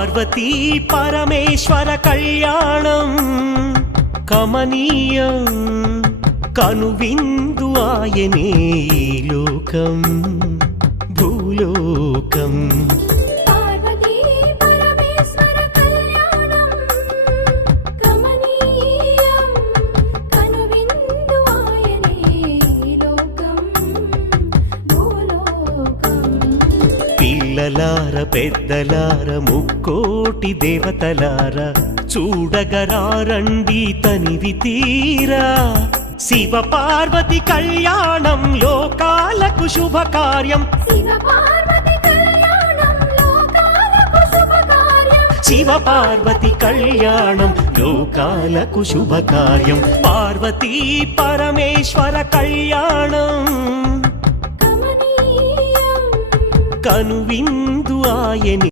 పార్వతీ పరమేశ్వర కళ్యాణం కమనీయం కనువిందు ఆయనే ఈ లోకం భూలోకం. పార్వతీ పరమేశ్వర కళ్యాణం కమనీయం కనువిందు ఆయనే ఈ లోకం భూలోకం. పిల్లలార పెద్దలార ముక్కోటి దేవతలార చూడగరారండి తనివి తీరా శివ పార్వతి కళ్యాణం లోకాలకు శుభకార్యం. శివ పార్వతి కళ్యాణం లోకాలకు శుభకార్యం. శివ పార్వతి కళ్యాణం లోకాలకు శుభకార్యం. పార్వతీ పరమేశ్వర కళ్యాణం కమనీయం కనువిందు ఆయని